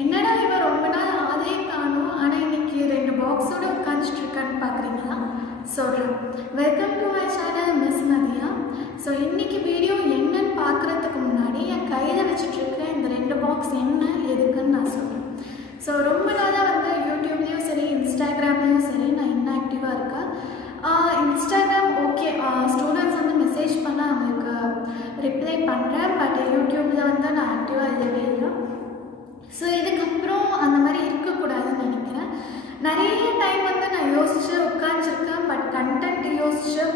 என்னடா இவன் ரொம்ப நாள் ஆளே காணும், ஆனால் இன்னைக்கு 2 பாக்ஸோட உட்காந்துட்டு இருக்கான்னு பார்க்குறீங்களா? சொல்கிறேன். Welcome to my channel miss Nadiya. So இன்றைக்கி வீடியோ என்னன்னு பார்க்குறதுக்கு முன்னாடி என் கையில் வச்சுட்டு இருக்கிற இந்த 2 பாக்ஸ் என்ன எதுக்குன்னு நான் சொல்கிறேன். ஸோ ரொம்ப நாளாக வந்து யூடியூப்லேயும் சரி இன்ஸ்டாகிராம்லேயும் சரி நான் இன்ஆக்டிவாக இருக்கேன். இன்ஸ்டாகிராம் ஓகே, ஸ்டூடெண்ட்ஸ் வந்து மெசேஜ் பண்ண அவங்களுக்கு ரிப்ளை பண்ணுறேன். பட் யூடியூப்பில் வந்து நான் ஆக்டிவாக இல்லவே இல்லை. ஸோ இதுக்கப்புறம் அந்த மாதிரி இருக்கக்கூடாதுன்னு நினைக்கிறேன். நிறைய டைம் வந்து நான் யோசித்து உட்காந்துருக்கேன். பட் கண்டென்ட் யோசித்து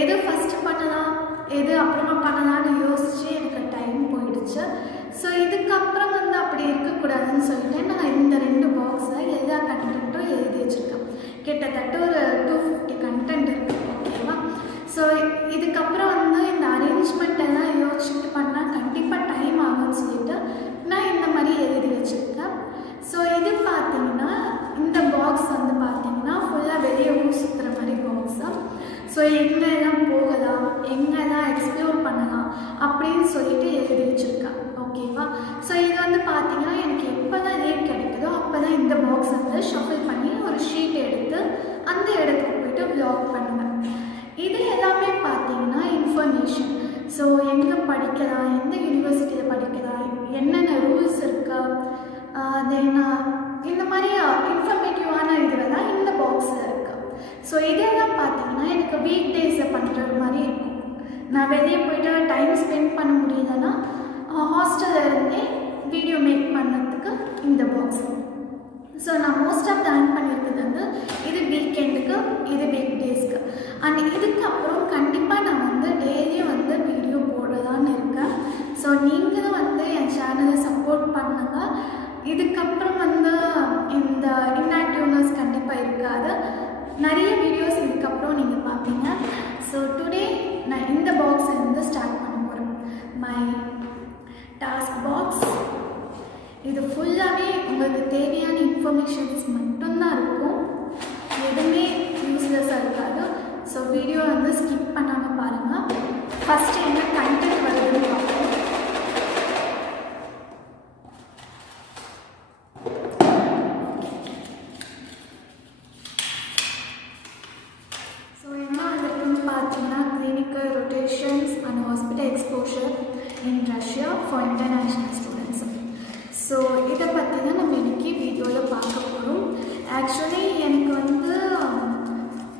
எது ஃபஸ்ட்டு பண்ணலாம் எது அப்புறமா பண்ணலான்னு யோசித்து எனக்கு டைம் போயிடுச்சு. ஸோ இதுக்கப்புறம் வந்து அப்படி இருக்கக்கூடாதுன்னு சொல்லிட்டு நான் இந்த 2 பாக்ஸில் எல்லா கண்டென்ட்டும் எழுதி வச்சுருக்கேன். கிட்டத்தட்ட ஒரு 250 கண்டென்ட் இருக்குது. ஓகேவா? ஸோ இதுக்கப்புறம் வந்து இந்த அரேஞ்ச்மெண்ட் எல்லாம் யோசிச்சுட்டு பண்ணால் கண்டிப்பாக டைம் ஆகும்னு சொல்லிட்டு நான் இந்த மாதிரி எழுதி வச்சுருக்கேன். ஸோ இது பார்த்தீங்கன்னா இந்த பாக்ஸ் வந்து பார்த்தீங்கன்னா ஃபுல்லாக வெளியே ஊர் சுற்றுற மாதிரி பாக்ஸு. ஸோ எங்கெல்லாம் போகலாம், எங்கெல்லாம் எக்ஸ்ப்ளோர் பண்ணலாம் அப்படின்னு சொல்லிட்டு எழுதி வச்சுருக்கேன். ஓகேவா? ஸோ இது வந்து பார்த்தீங்கன்னா எனக்கு எப்போ தான் ரேட் கிடைக்குதோ அப்போ தான் இந்த பாக்ஸ் வந்து ஷஃபில் பண்ணி ஒரு ஷீட் எடுத்து அந்த இடத்துக்கு போய்ட்டு வ்ளாக் பண்ணுவேன். இது எல்லாமே பார்த்தீங்கன்னா இன்ஃபர்மேஷன். ஸோ எங்கே படிக்கலாம், எந்த யூனிவர்சிட்டியில் படிக்கலாம், என்னென்ன ரூல்ஸ் இருக்கா, தென் இந்த மாதிரி இன்ஃபர்மேட்டிவான இதில் தான் இந்த பாக்ஸில் இருக்குது. ஸோ இதெல்லாம் பார்த்தீங்கன்னா எனக்கு வீக் டேஸில் பண்ணுற மாதிரி இருக்கும். நான் வெளியே போய்ட்டு டைம் ஸ்பெண்ட் பண்ண முடியலன்னா ஹாஸ்டலில் இருந்தே வீடியோ மேக் பண்ணுறதுக்கு இந்த பாக்ஸ். ஸோ நான் மோஸ்ட் ஆஃப் பிளான் பண்ணியிருக்கிறது வந்து இது வீக்கெண்டுக்கு, இது வீக் டேஸ்க்கு. அண்ட் இதுக்கப்புறம் கண்டிப்பாக நான் வந்து டெய்லியும் வந்து வீடியோ போடலான்னு இருக்கேன். ஸோ நீங்களும் வந்து என் சேனலை சப்போர்ட் பண்ணுங்கள். இதுக்கப்புறம் வந்து இந்த இன்ஆக்டிவ்னஸ் கண்டிப்பாக இருக்காது. நிறைய வீடியோஸ் இதுக்கப்புறம் நீங்கள் பார்ப்பீங்க. ஸோ டுடே நான் இந்த பாக்ஸை வந்து ஸ்டார்ட் பண்ண போகிறேன். My task box. இது ஃபுல்லாகவே உங்களுக்கு தேவையான இன்ஃபர்மேஷன்ஸ் மட்டும்தான் இருக்கும். எதுவுமே யூஸ்லெஸ்ஸாக இருக்காது. ஸோ வீடியோ வந்து ஸ்கிப் பண்ணாமல் பாருங்கள். ஃபஸ்ட்டு என்ன கண்டென்ட் வருதுன்னு பார்ப்போம். ஸோ என்ன வந்துருக்குன்னு பார்த்தீங்கன்னா clinical rotations and hospital exposure in Russia for international students. So இதை பற்றி தான் நம்ம இன்றைக்கி வீடியோவில் பார்க்க போகிறோம். ஆக்சுவலி எனக்கு வந்து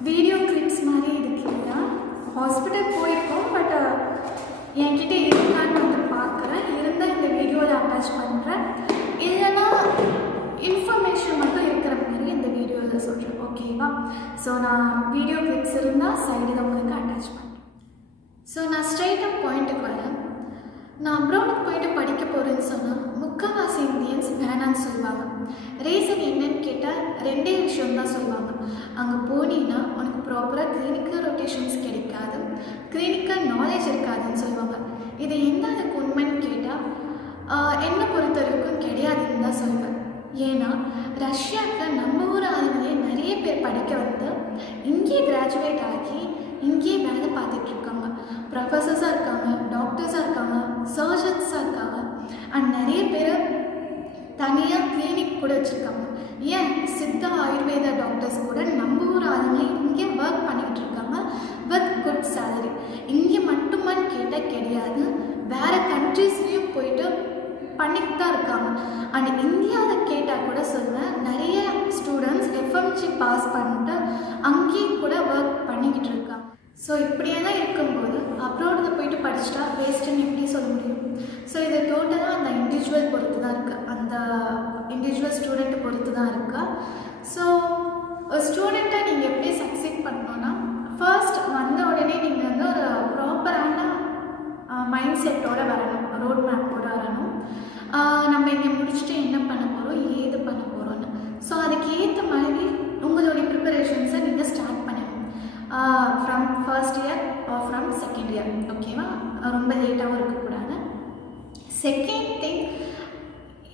வீடியோ கிளிப்ஸ் மாதிரி இருக்குல்ல, ஹாஸ்பிட்டல் போயிருக்கோம். பட் என்கிட்ட இருக்கான்னு வந்து பார்க்குறேன். இருந்தால் இந்த வீடியோவில் அட்டாச் பண்ணுறேன். இல்லைன்னா இன்ஃபர்மேஷன் மட்டும் இருக்கிற மாதிரி இந்த வீடியோவில் சொல்கிறேன். ஓகேவா? ஸோ நான் வீடியோ கிளிப்ஸ் இருந்தால் சைடில் உங்களுக்கு அட்டாச் பண்ணுறேன். ஸோ நான் ஸ்ட்ரைட்டாக பாயிண்ட்டுக்கு வரேன். நான் அப்ராடுக்கு போயிட்டு படிக்க போகிறேன்னு சொன்னால் முக்கால்வாசி இந்தியன்ஸ் வேணான்னு சொல்லுவாங்க. ரீசன் என்னன்னு கேட்டால் 2 விஷயம் தான் சொல்லுவாங்க. அங்கே போனீங்கன்னா உனக்கு ப்ராப்பராக கிளினிக்கல் ரொட்டேஷன்ஸ் கிடைக்காது, கிளினிக்கல் நாலேஜ் இருக்காதுன்னு சொல்லுவாங்க. இது எந்த அளவுக்கு உண்மைன்னு கேட்டால் என்னை பொறுத்த வரைக்கும் கிடையாதுன்னு தான் சொல்லுவேன். ஏன்னா ரஷ்யாவுக்கு நம்ம ஊர் ஆளுங்களே நிறைய பேர் படிக்க வந்து இங்கேயே கிராஜுவேட் ஆகி இங்கேயே வேலை பார்த்துட்ருக்காங்க. ப்ரொஃபஸர்ஸாக இருக்காங்க, டாக்டர்ஸாக இருக்காங்க, சர்ஜன்ஸாக இருக்காங்க. அண்ட் நிறைய பேர் தனியாக கிளினிக் கூட வச்சுருக்காங்க. ஏன் சித்தா ஆயுர்வேத டாக்டர்ஸ் கூட நம்ம ஊர் ஆளுங்க இங்கே ஒர்க் பண்ணிக்கிட்டு இருக்காங்க வித் குட் சேலரி. இங்கே மட்டுமான்னு கேட்டால் கிடையாது, வேறு கண்ட்ரீஸ்லேயும் போயிட்டு பண்ணிட்டு தான் இருக்காங்க. அண்ட் இந்தியாவில் கேட்டால் கூட சொல்லுவேன், நிறைய ஸ்டூடெண்ட்ஸ் எஃப்எம்ஜி பாஸ் பண்ணிட்டு அங்கேயும் கூட ஒர்க் பண்ணிக்கிட்டு இருக்காங்க. ஸோ இப்படியெல்லாம் இருக்கும்போது அப்ராடில் போயிட்டு படிச்சுட்டா வேஸ்ட்டுன்னு எப்படி சொல்ல முடியும்? ஸோ இது டோட்டலாக அந்த இண்டிவிஜுவல் பொறுத்து தான் இருக்குது, அந்த இண்டிவிஜுவல் ஸ்டூடெண்ட்டை பொறுத்து தான் இருக்குது. ஸோ ஒரு ஸ்டூடெண்ட்டை நீங்கள் எப்படி சக்சீட் பண்ணணுன்னா, ஃபர்ஸ்ட் வந்த உடனே நீங்கள் வந்து ஒரு ப்ராப்பரான மைண்ட் செட்டோடு வரணும், ரோட் மேப்போடு வரணும். நம்ம இங்கே முடிச்சுட்டு என்ன பண்ண போகிறோம், ஏது பண்ண போகிறோன்னு. ஸோ அதுக்கு ஏற்ற மாதிரி உங்களுடைய ப்ரிப்பரேஷன்ஸை நீங்கள் ஸ்டார்ட் பண்ணணும். From first year R from second year. ஓகேவா? ரொம்ப லேட்டாகவும் இருக்கக்கூடாது. செகண்ட் திங்,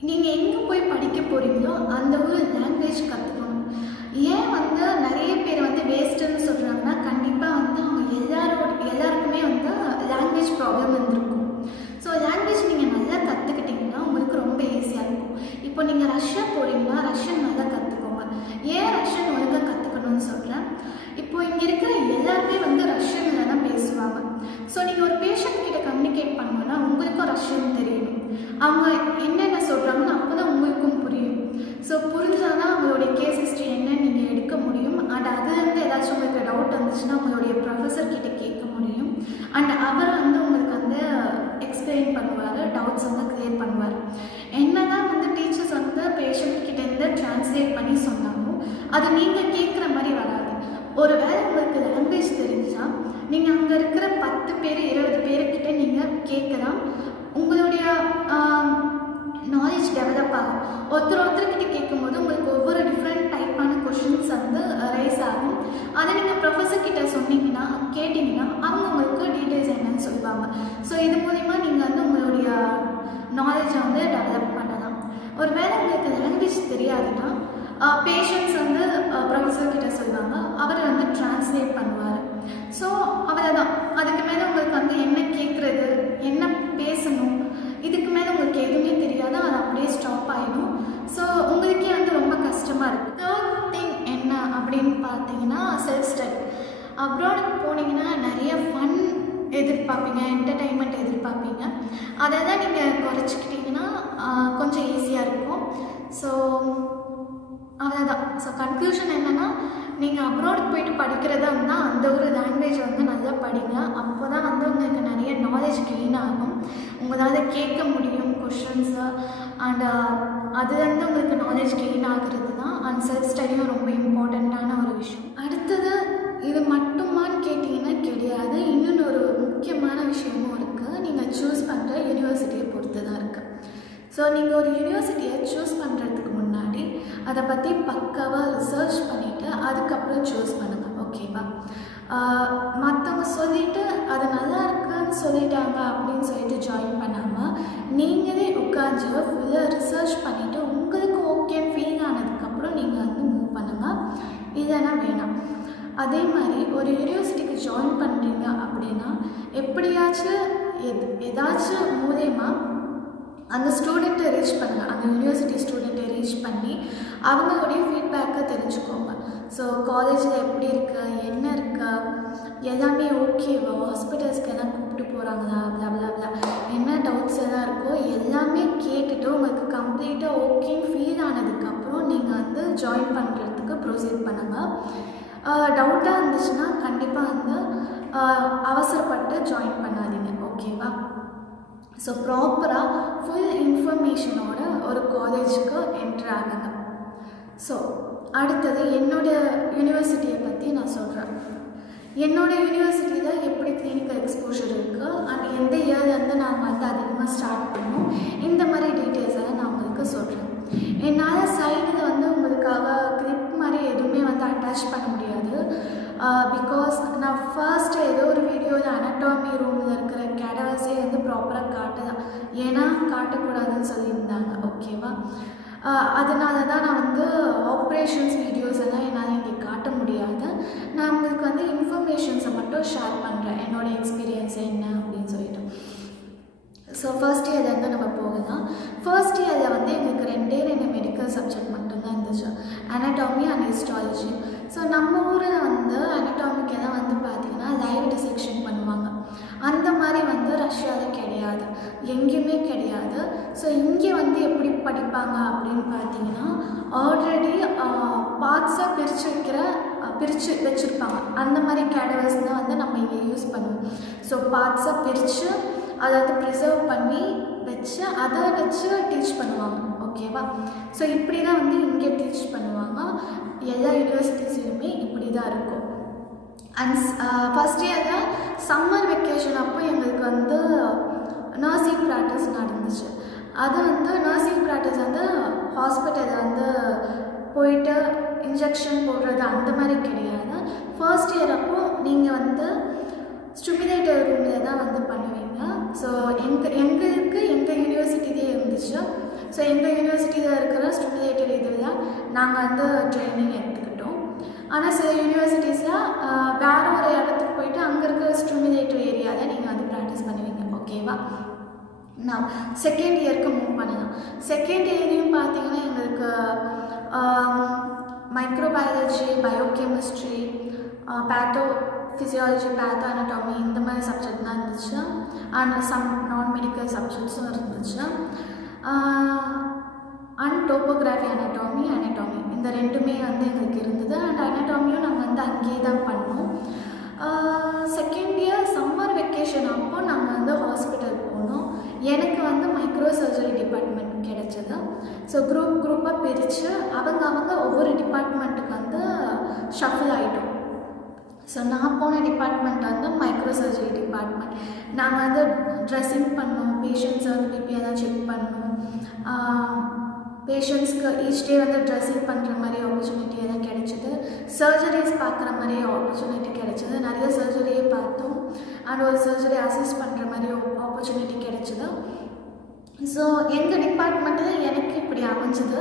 நீங்கள் எங்கே போய் படிக்க போகிறீங்களோ அந்த ஒரு லாங்குவேஜ் கற்றுக்கணும். ஏன் வந்து நிறைய பேர் வந்து வேஸ்ட்டுன்னு சொல்கிறாங்கன்னா, கண்டிப்பாக வந்து அவங்க எல்லாருக்குமே வந்து லாங்குவேஜ் ப்ராப்ளம் இருந்திருக்கும். ஸோ லாங்குவேஜ் நீங்கள் நல்லா கற்றுக்கிட்டிங்கன்னா உங்களுக்கு ரொம்ப ஈஸியாக இருக்கும். இப்போ இப்போ நீங்கள் ரஷ்யா போகிறீங்கன்னா ரஷ்யன் நல்லா கற்றுக்கோங்க. ஏன் ரஷ்யன் ஒழுங்காக கற்றுக்கணும்னு சொல்கிறேன். இப்போ இங்கே இருக்கிற எல்லாருமே வந்து ரஷ்யனில் தான் பேசுவாங்க. ஸோ நீங்கள் ஒரு பேஷண்ட் கிட்ட கம்யூனிகேட் பண்ணணும்னா உங்களுக்கும் ரஷ்யன் தெரியணும். அவங்க என்னென்ன சொல்கிறாங்கன்னு அப்போ தான் உங்களுக்கும் புரியும். ஸோ புரிஞ்சால் தான் அவங்களுடைய கேஸ் ஹிஸ்ட்ரி என்னன்னு நீங்கள் எடுக்க முடியும். அண்ட் அதுலேருந்து ஏதாச்சும் உங்களுக்கு டவுட் வந்துச்சுன்னா உங்களுடைய ப்ரொஃபஸர் கிட்ட கேட்க முடியும். அண்ட் அவர் வந்து உங்களுக்கு வந்து எக்ஸ்பிளைன் பண்ணுவார், டவுட்ஸ் வந்து கிளியர் பண்ணுவார். என்ன தான் வந்து டீச்சர்ஸ் வந்து பேஷண்ட் கிட்டேருந்து ட்ரான்ஸ்லேட் பண்ணி சொன்னாலும் அது நீங்கள் கேட்குற மாதிரி வராது. ஒரு வேளை உங்களுக்கு லாங்குவேஜ் தெரிஞ்சால் நீங்கள் அங்கே இருக்கிற 10 பேர் 20 பேர்கிட்ட நீங்கள் கேட்கலாம். உங்களுடைய நாலேஜ் டெவலப் ஆகும். ஒருத்தர்கிட்ட கேட்கும்போது உங்களுக்கு ஒவ்வொரு டிஃப்ரெண்ட் டைப்பான கொஷின்ஸ் வந்து ரைஸ் ஆகும். அதை நீங்கள் ப்ரொஃபஸர் கிட்ட சொன்னீங்கன்னா கேட்டிங்கன்னா அவங்க உங்களுக்கு டீட்டெயில்ஸ் என்னன்னு சொல்லுவாங்க. ஸோ இது மூலிமா நீங்கள் வந்து உங்களுடைய நாலேஜை வந்து டெவலப் பண்ணலாம். ஒரு வேளை உங்களுக்கு லாங்குவேஜ் தெரியாதுன்னா பேஷண்ட்ஸ் வந்து ப்ரொஃபஸர் கிட்ட சொல்லுவாங்க, அவர் வந்து ட்ரான்ஸ்லேட் பண்ணுவார். ஸோ அவ்வளோதான். அதுக்கு மேலே உங்களுக்கு வந்து என்ன கேட்குறது, என்ன பேசணும், இதுக்கு மேலே உங்களுக்கு எதுவுமே தெரியாது. அது அப்படியே ஸ்டாப் ஆகிடும். ஸோ உங்களுக்கே வந்து ரொம்ப கஷ்டமாக இருக்குது. தேர்ட் திங் என்ன அப்படின்னு பார்த்தீங்கன்னா செல்ஃப் ஸ்டடி. அப்ராடுக்கு போனீங்கன்னா நிறைய ஃபன் எதிர்பார்ப்பீங்க, என்டர்டெயின்மெண்ட் எதிர்பார்ப்பீங்க. அதை தான் நீங்கள் குறைச்சிக்கிட்டிங்கன்னா கொஞ்சம் ஈஸியாக இருக்கும். ஸோ அவ்வளோதான். ஸோ கன்க்ளூஷன் என்னென்னா, நீங்கள் அப்ராடுக்கு போயிட்டு படிக்கிறதா இருந்தால் அந்த ஒரு லாங்குவேஜ் வந்து நல்லா படிங்க. அப்போ தான் வந்து உங்களுக்கு நிறைய நாலேஜ் கெயின் ஆகும். உங்களால் கேட்க முடியும் கொஷின்ஸு. அண்ட் அதுலேருந்து உங்களுக்கு நாலேஜ் கெயின் ஆகிறது தான். அண்ட் செல்ஃப் ஸ்டடியும் ரொம்ப இம்பார்ட்டண்ட்டான ஒரு விஷயம். அடுத்தது இது மட்டுமான்னு கேட்டிங்கன்னா கிடையாது. இன்னொன்று ஒரு முக்கியமான விஷயமும் இருக்குது. நீங்கள் சூஸ் பண்ணுற யூனிவர்சிட்டியை பொறுத்து தான் இருக்குது. ஸோ நீங்கள் ஒரு யூனிவர்சிட்டியை சூஸ் பண்ணுறதுக்கு முன்னாடி அதை பற்றி பக்காவாக ரிசர்ச் பண்ணிவிட்டு அதுக்கப்புறம் சூஸ் பண்ணுங்கள். ஓகேவா? மற்றவங்க சொல்லிவிட்டு அது நல்லா இருக்குன்னு சொல்லிட்டாங்க அப்படின்னு சொல்லிட்டு ஜாயின் பண்ணாமல் நீங்களே உட்காந்து ஃபுல்லாக ரிசர்ச் பண்ணிவிட்டு உங்களுக்கு ஓகே ஃபீல் ஆனதுக்கப்புறம் நீங்கள் வந்து மூவ் பண்ணுங்கள். இல்லைன்னா வேணாம். அதே மாதிரி ஒரு யூனிவர்சிட்டிக்கு ஜாயின் பண்ணுறீங்க அப்படின்னா எப்படியாச்சும் ஏதாச்சும் மூலயமா அந்த ஸ்டூடெண்ட்டை ரீச் பண்ணுங்கள். அந்த யூனிவர்சிட்டி ஸ்டூடெண்ட்டை ரீச் பண்ணி அவங்களுடைய ஃபீட்பேக்கை தெரிஞ்சுக்கோங்க. ஸோ காலேஜில் எப்படி இருக்கா, என்ன இருக்கா, எல்லாமே ஓகேவா, ஹாஸ்பிட்டல்ஸ்க்கு எல்லாம் கூப்பிட்டு போகிறாங்களா, அவ்வளோ என்ன டவுட்ஸ் எல்லாம் இருக்கோ எல்லாமே கேட்டுட்டு உங்களுக்கு கம்ப்ளீட்டாக ஓகேன்னு ஃபீல் ஆனதுக்கப்புறம் நீங்கள் வந்து ஜாயின் பண்ணுறதுக்கு ப்ரொசீட் பண்ணுங்கள். டவுட்டாக இருந்துச்சுன்னா கண்டிப்பாக வந்து அவசரப்பட்டு ஜாயின் பண்ணாதீங்க. ஓகேவா? ஸோ ப்ராப்பராக ஃபுல் இன்ஃபர்மேஷனோட ஒரு காலேஜுக்கு என்ட்ரு ஆகுங்க. ஸோ அடுத்தது என்னோடய யூனிவர்சிட்டியை பற்றி நான் சொல்கிறேன். என்னோடய யூனிவர்சிட்டியில் எப்படி கிளினிக்கல் எக்ஸ்போஷர் இருக்குது அண்ட் எந்த இயர்லேருந்து நாங்கள் வந்து அதிகமாக ஸ்டார்ட் பண்ணோம், இந்த மாதிரி டீட்டெயில்ஸ் எல்லாம் நான் உங்களுக்கு சொல்கிறேன். என்னால் சைடில் வந்து உங்களுக்காக கிளிப் மாதிரி எதுவுமே வந்து அட்டாச் பண்ண முடியாது. பிகாஸ் நான் ஃபர்ஸ்ட்டு ஏதோ ஒரு வீடியோவில் அனட்டாமி ரூமில் இருக்கிற கேடவர்ஸே வந்து ப்ராப்பராக காட்டலாம், ஏன்னா காட்டக்கூடாதுன்னு சொல்லியிருந்தாங்க. ஓகேவா? அதனால தான் நான் வந்து ஆப்ரேஷன்ஸ் வீடியோஸ் எல்லாம் என்னால் இங்கே காட்ட முடியாது. நான் உங்களுக்கு வந்து இன்ஃபர்மேஷன்ஸை மட்டும் ஷேர் பண்ணுறேன், என்னோடய எக்ஸ்பீரியன்ஸ் என்ன அப்படின்னு சொல்லிட்டு. ஸோ ஃபர்ஸ்ட் இயர்லேருந்து நம்ம போகலாம். ஃபர்ஸ்ட் இயரில் வந்து எங்களுக்கு 2 மெடிக்கல் சப்ஜெக்ட் மட்டும்தான் இருந்துச்சு, அனட்டாமி அண்ட் ஹிஸ்டாலஜி. ஸோ நம்ம ஊரில் வந்து அனட்டாமிக்கெல்லாம் வந்து பார்த்திங்கன்னா லைவ் டிசெக்ஷன் பண்ணுவாங்க. அந்த மாதிரி வந்து ரஷ்யாவில் கிடையாது, எங்கேயுமே கிடையாது. ஸோ இங்கே வந்து எப்படி படிப்பாங்க அப்படின்னு பார்த்தீங்கன்னா ஆல்ரெடி பார்ட்ஸாக பிரித்து வச்சுருப்பாங்க. அந்த மாதிரி கேடவர்ஸ் தான் வந்து நம்ம இங்கே யூஸ் பண்ணுவோம். ஸோ பார்ட்ஸாக பிரித்து அதை வந்து ப்ரிசர்வ் பண்ணி வச்சு அதை வச்சு டீச் பண்ணுவாங்க. ஓகேவா? ஸோ இப்படி தான் வந்து இங்கே டீச் பண்ணுவாங்க. எல்லா யூனிவர்சிட்டிஸ்லையுமே இப்படி தான் இருக்கும். அண்ட் ஃபஸ்ட் இயரில் சம்மர் வெக்கேஷன் அப்போ எங்களுக்கு வந்து நர்சிங் ப்ராக்டிஸ் நடந்துச்சு. அது வந்து நர்சிங் ப்ராக்டிஸ் வந்து ஹாஸ்பிட்டலில் வந்து போயிட்டு இன்ஜெக்ஷன் போடுறது அந்த மாதிரி கிடையாது. ஃபர்ஸ்ட் இயர் அப்போ நீங்கள் வந்து ஸ்டிமுலேட்டர் ரூமில் தான் வந்து பண்ணுவீங்க. ஸோ எங்களுக்கு எங்கள் யூனிவர்சிட்டிலே இருந்துச்சு. ஸோ எங்கள் யூனிவர்சிட்டியில் இருக்கிற ஸ்டிமுலேட்டர் இதில் நாங்கள் வந்து ட்ரைனிங் எடுத்துக்கிட்டோம். ஆனால் சில யூனிவர்சிட்டிஸில் வேறு ஒரு இடத்துக்கு போயிட்டு அங்கே இருக்கிற ஸ்டிமுலேட்டர் ஏரியாவில் நீங்கள் வந்து ப்ராக்டிஸ் பண்ணுவீங்க. ஓகேவா? நான் செகண்ட் இயருக்கு மூவ் பண்ணலாம். செகண்ட் இயர்லையும் பார்த்தீங்கன்னா microbiology, biochemistry, physiology, patho anatomy இந்த மாதிரி சப்ஜெக்ட் தான் இருந்துச்சு. அண்ட் சம் நான் மெடிக்கல் சப்ஜெக்ட்ஸும் இருந்துச்சு. அண்ட் டோபோகிராஃபி, anatomy இந்த ரெண்டுமே வந்து எங்களுக்கு இருந்தது. அண்ட் anatomy-யும் நாங்கள் வந்து அங்கேயே தான் பண்ணோம். செகண்ட் இயர் சம்மர் வெக்கேஷன் அப்போ நாங்கள் வந்து ஹாஸ்பிட்டல் போனோம். எனக்கு வந்து மைக்ரோ சர்ஜரி டிபார்ட்மெண்ட் கிடச்சிது. ஸோ குரூப்பாக பிரித்து அவங்க ஒவ்வொரு டிபார்ட்மெண்ட்டுக்கு வந்து ஷஃபில் ஆகிட்டோம். ஸோ நான் போன டிபார்ட்மெண்ட் வந்து மைக்ரோ சர்ஜரி டிபார்ட்மெண்ட். நாங்கள் வந்து ட்ரெஸ்ஸிங் பண்ணோம், பேஷண்ட்ஸ் வந்து பிபி எல்லாம் செக் பண்ணோம், பேஷண்ட்ஸ்க்கு ஈச் டே வந்து ட்ரெஸ்ஸிங் பண்ணுற மாதிரி ஆப்பர்ச்சுனிட்டி எல்லாம் கிடைச்சிது. சர்ஜரிஸ் பார்க்குற மாதிரி ஆப்பர்ச்சுனிட்டி கிடைச்சிது. நிறைய சர்ஜரியே பார்த்தோம். அண்ட் ஒரு சர்ஜரி அசிஸ்ட் பண்ணுற மாதிரி ஆப்பர்ச்சுனிட்டி கிடைச்சிது. ஸோ எங்கள் டிபார்ட்மெண்ட்டில் எனக்கு இப்படி அமைஞ்சிது.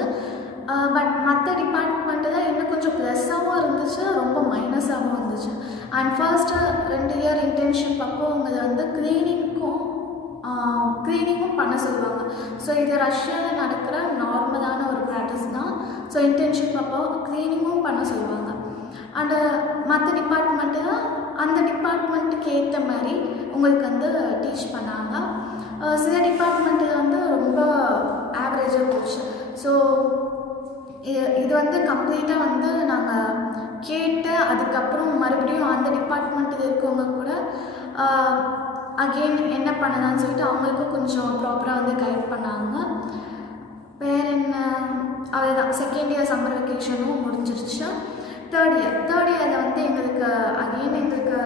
பட் மற்ற டிபார்ட்மெண்ட்டு தான் இன்னும் கொஞ்சம் ப்ளஸ்ஸாகவும் இருந்துச்சு, ரொம்ப மைனஸாகவும் இருந்துச்சு. அண்ட் ஃபர்ஸ்ட்டு 2 இயர் இன்டர்ன்ஷிப் அப்போ அவங்க வந்து க்ளீனிங்கும் பண்ண சொல்லுவாங்க. ஸோ இது ரஷ்யாவில் நடக்கிற நார்மலான ஒரு ப்ராக்டிஸ் தான். ஸோ இன்டர்ன்ஷிப் அப்போ க்ளீனிங்கும் பண்ண சொல்லுவாங்க. அண்டு மற்ற டிபார்ட்மெண்ட்டு தான் அந்த டிபார்ட்மெண்ட்டுக்கு ஏற்ற மாதிரி உங்களுக்கு வந்து டீச் பண்ணாங்க. சில டிபார்ட்மெண்ட்டில் வந்து ரொம்ப ஆவரேஜாக போச்சு. ஸோ இது வந்து கம்ப்ளீட்டாக வந்து நாங்கள் கேட்டு அதுக்கப்புறம் மறுபடியும் அந்த டிபார்ட்மெண்ட்டில் இருக்கவங்க கூட அகெயின் என்ன பண்ணலான்னு சொல்லிட்டு அவங்களுக்கும் கொஞ்சம் ப்ராப்பராக வந்து கைட் பண்ணாங்க. வேறு என்ன, அதுதான் செகண்ட் இயர் சம்மர் வெக்கேஷனும் முடிஞ்சிருச்சு. தேர்ட் இயரில் வந்து எங்களுக்கு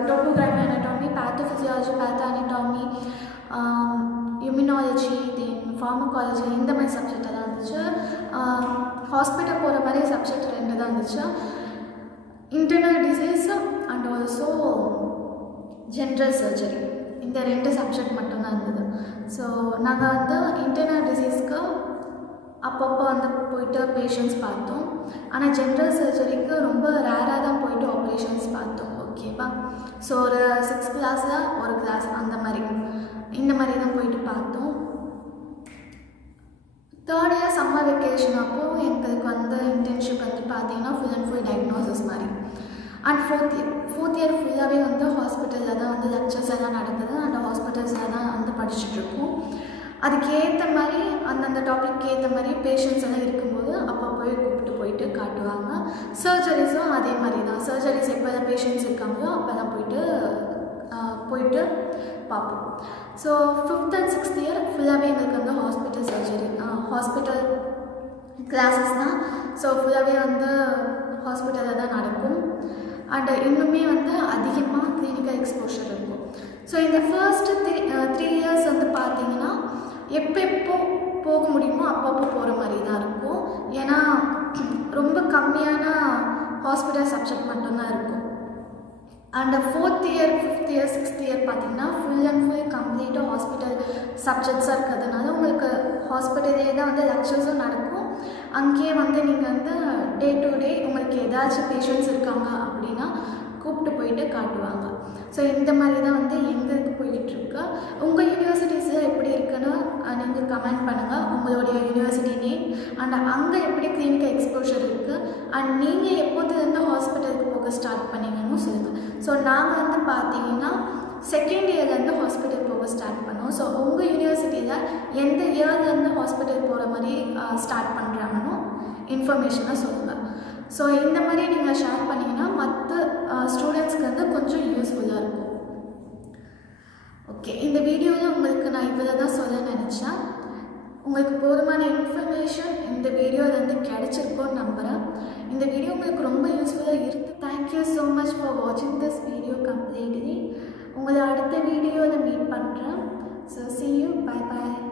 topography, anatomy, pathophysiology, patho anatomy, immunology, தென் ஃபார்மகாலஜி இந்த மாதிரி சப்ஜெக்ட் எல்லாம் இருந்துச்சு. ஹாஸ்பிட்டல் போகிற மாதிரி சப்ஜெக்ட் 2 தான் இருந்துச்சு. Internal disease and also general surgery இந்த 2 சப்ஜெக்ட் மட்டும்தான் இருந்தது. ஸோ நாங்கள் வந்து இன்டர்னல் டிசீஸ்க்கு அப்பப்போ வந்து போயிட்டு பேஷண்ட்ஸ் பார்த்தோம். ஆனால் ஜென்ரல் சர்ஜரிக்கு ரொம்ப ரேராக தான் போயிட்டு ஆப்ரேஷன்ஸ் பார்த்தோம். ஓகேவா? ஸோ ஒரு 6 கிளாஸில் ஒரு கிளாஸ் இந்த மாதிரி தான் போயிட்டு பார்த்தோம். தேர்ட் இயர் சம்மர் வெக்கேஷன் அப்போது எங்களுக்கு வந்து இன்டர்ன்ஷிப் வந்து பார்த்தீங்கன்னா ஃபுல் அண்ட் ஃபுல் டயக்னோசிஸ் மாதிரி. அண்ட் ஃபோர்த் இயர் ஃபுல்லாகவே வந்து ஹாஸ்பிட்டலில் தான் வந்து லெக்சர்ஸ் எல்லாம் நடக்குது. அந்த ஹாஸ்பிட்டல்ஸில் தான் வந்து படிச்சுட்ருக்கோம். அதுக்கு ஏற்ற மாதிரி அந்தந்த டாபிக் ஏற்ற மாதிரி பேஷண்ட்ஸ் எல்லாம் இருக்கும்போது அப்போ கூப்பிட்டு போயிட்டு காட்டுவாங்க. சர்ஜரிஸும் அதே மாதிரி தான். சர்ஜரிஸ் எப்போ தான் பேஷண்ட்ஸ் இருக்காங்களோ அப்போ தான் போயிட்டு பார்ப்போம். So 5th and 6th year ஃபுல்லாகவே எங்களுக்கு வந்து ஹாஸ்பிட்டல் கிளாஸஸ் தான். ஸோ ஃபுல்லாகவே வந்து ஹாஸ்பிட்டலில் தான் நடக்கும். அண்ட் இன்னுமே வந்து அதிகமாக கிளினிக்கல் எக்ஸ்போஷர் இருக்கும். ஸோ இந்த ஃபர்ஸ்ட் 3 இயர்ஸ் வந்து பார்த்திங்கன்னா எப்போ போக முடியுமோ அப்பப்போ போகிற மாதிரி தான் இருக்கும். ஏன்னா ரொம்ப கம்மியான ஹாஸ்பிட்டல் சப்ஜெக்ட் மட்டும்தான் இருக்கும். And 4th year 5th year 6th year பார்த்திங்கன்னா ஃபுல் அண்ட் ஃபுல் கம்ப்ளீட்டாக ஹாஸ்பிட்டல் சப்ஜெக்ட்ஸாக இருக்கிறதுனால உங்களுக்கு ஹாஸ்பிட்டலே தான் வந்து லெக்சர்ஸும் நடக்கும். அங்கேயே வந்து நீங்கள் வந்து டே டு டே உங்களுக்கு ஏதாச்சும் பேஷண்ட்ஸ் இருக்காங்க அப்படின்னா கூப்பிட்டு போயிட்டு காட்டுவாங்க. ஸோ இந்த மாதிரி தான் வந்து எங்களுக்கு போயிட்டுருக்கு. உங்கள் யூனிவர்சிட்டிஸில் எப்படி இருக்குன்னு நீங்கள் கமெண்ட் பண்ணுங்கள். உங்களுடைய யூனிவர்சிட்டி நேம் அண்ட் அங்கே எப்படி கிளினிக்கல் எக்ஸ்போஷர் இருக்குது அண்ட் நீங்கள் எப்போதுலேருந்து ஹாஸ்பிட்டலுக்கு போக ஸ்டார்ட் பண்ணிங்கன்னு சொல்லுங்கள். ஸோ நாங்கள் வந்து பார்த்தீங்கன்னா செகண்ட் இயர்லேருந்து ஹாஸ்பிட்டல் போக ஸ்டார்ட் பண்ணோம். ஸோ உங்கள் யூனிவர்சிட்டியில் எந்த இயர்லேருந்து ஹாஸ்பிட்டல் போகிற மாதிரி ஸ்டார்ட் பண்ணுறாங்கன்னு இன்ஃபர்மேஷனை சொல்லுங்கள். ஸோ இந்த மாதிரி நீங்கள் ஷேர் பண்ணிங்கன்னா மற்ற ஸ்டூடெண்ட்ஸ்க்கு வந்து கொஞ்சம் யூஸ்ஃபுல்லாக இருக்கும். ஓகே, இந்த வீடியோவில் உங்களுக்கு நான் இவ்வளோ தான் சொல்ல நினச்சேன். உங்களுக்கு போதுமான இன்ஃபர்மேஷன் இந்த வீடியோவிலேருந்து கிடச்சிருக்கோன்னு நம்புகிறேன். இந்த வீடியோ உங்களுக்கு ரொம்ப யூஸ்ஃபுல்லாக இருக்குது. தேங்க்யூ ஸோ மச் ஃபார் வாட்சிங் திஸ் வீடியோ கம்ப்ளீட்லி. உங்களை அடுத்த வீடியோவில் மீட் பண்ணுறேன். So see you. Bye bye.